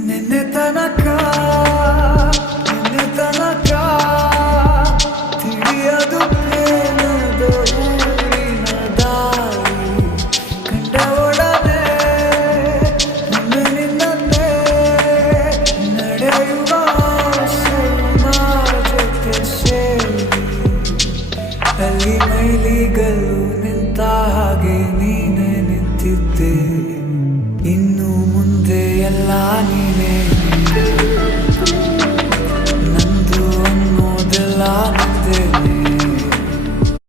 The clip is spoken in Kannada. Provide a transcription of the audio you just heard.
ನಿನ್ನೆ ತನಕ ತಿಳಿಯದು ಪ್ರೇಮದ ಊರಿನ ದಾರಿ ಕಂಡ ಒಡನೆ ನಿನ್ನನ್ನೇ ನಡೆಯುವ ಜೊತೆ ಸೇರಿ ಅಲ್ಲಿ ಮೈಲಿಗಲ್ಲು ನಿಂತ ಹಾಗೆ